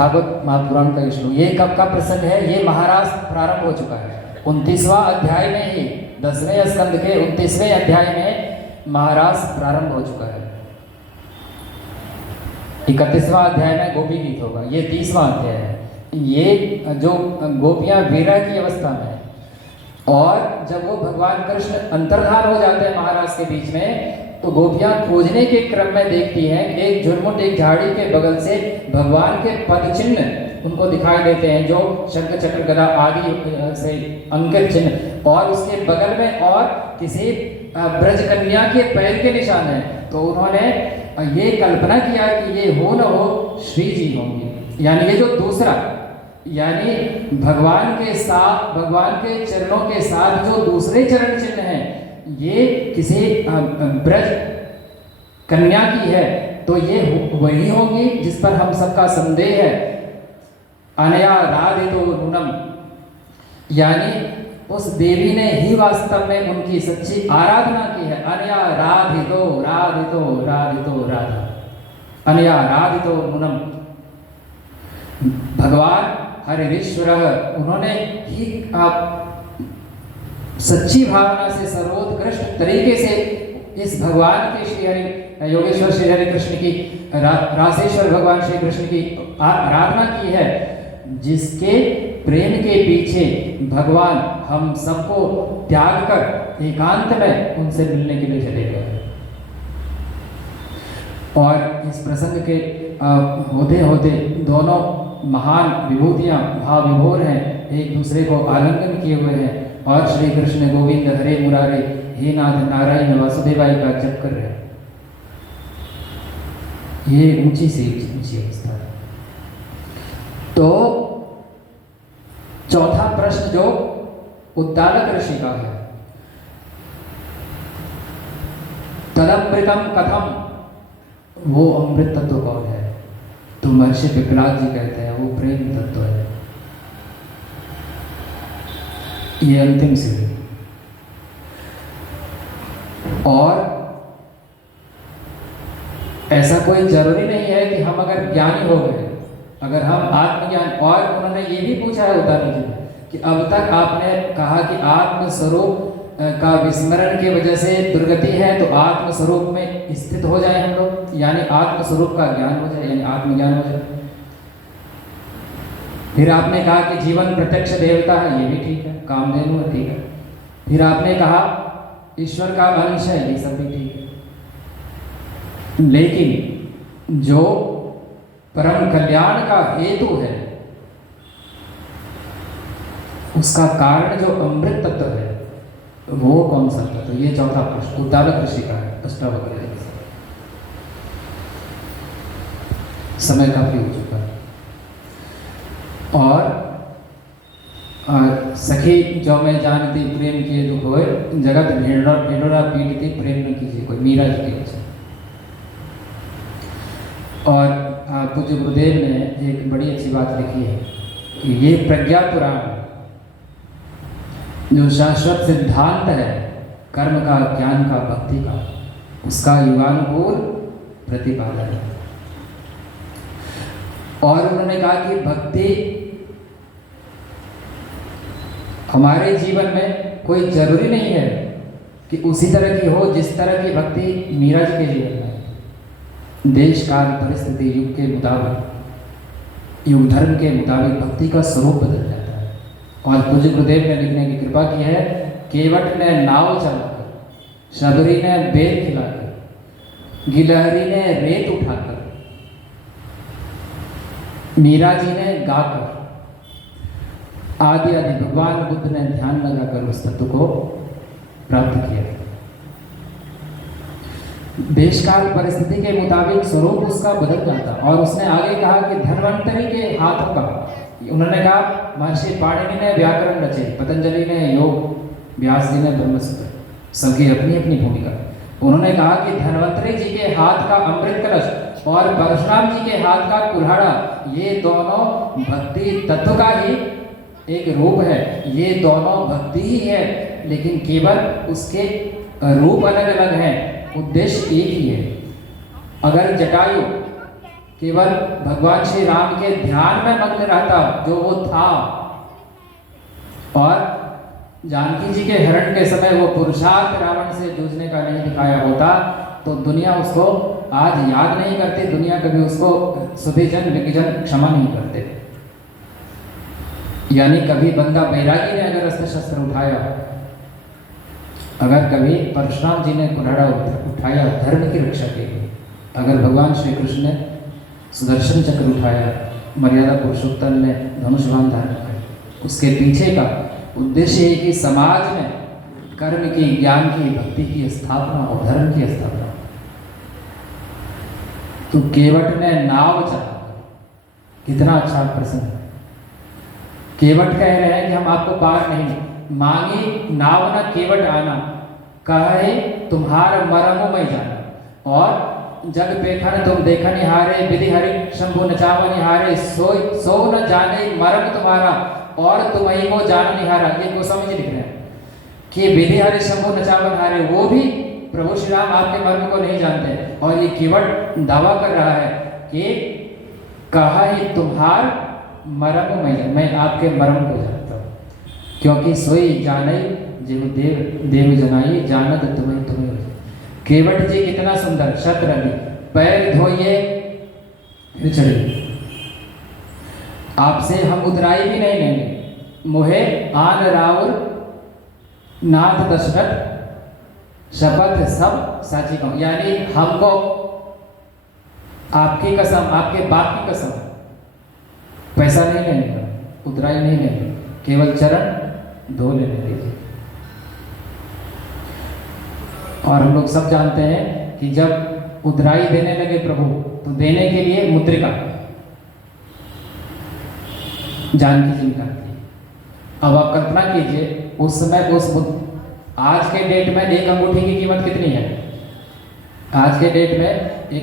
भागवत महापुराण का श्लोक। ये कब का प्रसंग है? ये महाराज प्रारंभ हो चुका है 29वां अध्याय में ही, 10वें स्कंद के 29वें अध्याय में महाराज प्रारंभ हो चुका है। 31वां अध्याय में गोपी गीत होगा, ये 30वां अध्याय है। ये जो गोपियां वीरा की अवस्था में, और जब वो भगवान कृष्ण अंतर्धान हो जाते हैं महाराज के बीच में, तो गोपियां खोजने के क्रम में देखती हैं एक झुरमुट एक झाड़ी के बगल से भगवान के पद चिन्ह उनको दिखाई देते हैं, जो शंख चक्र गदा आदि से अंकित चिन्ह, और उसके बगल में और किसी ब्रज कन्या के पैर के निशान है। तो उन्होंने ये कल्पना किया कि ये हो न हो श्री जी होंगे, यानी ये जो दूसरा, यानी भगवान के साथ, भगवान के चरणों के साथ जो दूसरे चरण चिन्ह हैं, ये किसी ब्रज कन्या की है, तो ये वही होंगी जिस पर हम सबका संदेह है। अनया राधितो नूनम, यानी उस देवी ने ही वास्तव में उनकी सच्ची आराधना की है। अनया राधितो राधितो राधितो राधा, अनया राधितो नूनम, भगवान हरिश्वर, उन्होंने ही सच्ची भावना से सर्वोत्कृष्ट तरीके से इस भगवान के श्री हरि योगेश्वर श्री हरि कृष्ण की रासेश्वर भगवान श्री कृष्ण की आराधना की है, जिसके प्रेम के पीछे भगवान हम सबको त्याग कर एकांत में उनसे मिलने के लिए चले गए। और इस प्रसंग के होते होते दोनों महान विभूतियां भाव विभोर हैं, एक दूसरे को आलिंगन किए हुए हैं, और श्री कृष्ण गोविंद हरे मुरारे हे नाथ नारायण वासुदेवाय का जप कर रहे हैं। ये ऊंची से ऊंची अवस्था है। तो चौथा प्रश्न जो उद्दालक ऋषि का है, तदमृतम कथम, वो अमृत तत्व कौन है? तो महर्षि पिपलाद जी कहते हैं वो प्रेम तत्व है। ये अंतिम सीढ़ी। और ऐसा कोई जरूरी नहीं है कि हम अगर ज्ञानी हो गए, अगर हम आत्मज्ञान, और उन्होंने ये भी पूछा है उदाहरण जी ने कि अब तक आपने कहा कि आत्मस्वरूप का विस्मरण की वजह से दुर्गति है, तो आत्मस्वरूप में स्थित हो जाए हम लोग, यानी आत्मस्वरूप का ज्ञान हो जाए, यानी आत्मज्ञान हो जाए। फिर आपने कहा कि जीवन प्रत्यक्ष देवता है, ये भी ठीक है, कामधेनु है, ठीक है। फिर आपने कहा ईश्वर का अंश है, ये सब भी ठीक है। लेकिन जो परम कल्याण का हेतु है, उसका कारण जो अमृत तत्व है, वो कौन सा तत्व? ये चौथा प्रश्न उद्दालक ऋषि का है। अष्टावक्र समय काफी हो चुका है। और सखी जो मैं जानती प्रेम किए दुख होए, जगत भेड़ोरा पीटती प्रेम न कीजिए कोई, मीरा जी के वचन। और पूज्य गुरुदेव ने एक बड़ी अच्छी बात लिखी है कि ये प्रज्ञा पुराण जो शाश्वत सिद्धांत है कर्म का, ज्ञान का, भक्ति का, उसका युगानुकूल प्रतिपादन है। और उन्होंने कहा कि भक्ति हमारे जीवन में कोई जरूरी नहीं है कि उसी तरह की हो जिस तरह की भक्ति मीरा जी के जीवन में है। देश काल परिस्थिति युग के मुताबिक, युग धर्म के मुताबिक भक्ति का स्वरूप बदल जाता है। और पूज्य गुरुदेव ने लिखने की कृपा की है, केवट ने नाव चलाकर, शबरी ने बेर खिलाकर, गिलहरी ने रेत उठाकर, मीरा जी ने गाकर, आदि आदि भगवान बुद्ध ने ध्यान लगाकर उस तत्व को प्राप्त किया। देशकाल परिस्थिति के मुताबिक स्वरूप उसका बदल जाता। और उसने आगे कहा कि धन्वंतरी के हाथों का, उन्होंने कहा महर्षि पाणिनि ने व्याकरण रचे, पतंजलि ने योग, व्यास जी ने ब्रह्मसूत्र, सबकी अपनी अपनी भूमिका। उन्होंने कहा कि धन्वंतरी जी के हाथ का अमृत कलश और परशुराम जी के हाथ का कुल्हाड़ा, ये दोनों भक्ति तत्व का ही एक रूप है। ये दोनों भक्ति ही है, लेकिन केवल उसके रूप अलग अलग हैं, उद्देश्य एक ही है। अगर जटायु केवल भगवान श्री राम के ध्यान में मग्न रहता जो वो था, और जानकी जी के हरण के समय वो पुरुषार्थ रावण से जूझने का नहीं दिखाया होता तो दुनिया उसको आज याद नहीं करती, दुनिया कभी उसको सुधीजन विज्ञजन क्षमा नहीं करते। यानी कभी बंदा बैरागी ने अगर अस्त्र शस्त्र उठाया, अगर कभी परशुराम जी ने कुल्हाड़ा उठाया धर्म की रक्षा के लिए, अगर भगवान श्री कृष्ण ने सुदर्शन चक्र उठाया, मर्यादा पुरुषोत्तम ने धनुष बाण धारण किया, उसके पीछे का उद्देश्य है कि समाज में कर्म की, ज्ञान की, भक्ति की स्थापना और धर्म की स्थापना। तो केवट ने नाव चला, कितना अच्छा प्रसंग है। केवट कह रहे हैं कि हम आपको पार नहीं, मांगी नाव न केवट आना, कहे तुम्हार मरमो में जाना। और जग पेखन तुम देखा निहारे, विधि हरि शंभु नचावा निहारे, सो न जाने मरम तुम्हारा, और तुम्ही को जान निहारा। ये गोस्वामी जी लिख रहे हैं कि विधि हरि शंभु नचावा निहारे, वो भी प्रभु श्री राम आपके मर्म को नहीं जानते। और ये केवट दावा कर रहा है कि कहा ही तुम्हार मरम में, मैं आपके मर्म को जानता हूँ, क्योंकि सोई जाने जीव देव देव जनाई, जानत तुम्हें तुम्हें। केवट जी कितना सुंदर, शतरंगी, पैर धोइए फिर चढ़िए, आपसे हम उतराई भी नहीं लेंगे, मोहे आन राउर नाथ दशरथ शपथ सब साची कहूं। यानी हमको आपकी कसम, आपके बाप की कसम, पैसा नहीं लेने, उतराई नहीं लेंगे, केवल चरण धो लेने दीजिए। और हम लोग सब जानते हैं कि जब उतराई देने लगे प्रभु, तो देने के लिए मुद्रिका जानकी जी निकालती। अब आप कल्पना कीजिए उस समय आज के डेट में एक अंगूठी की कीमत कितनी है? आज के डेट में एक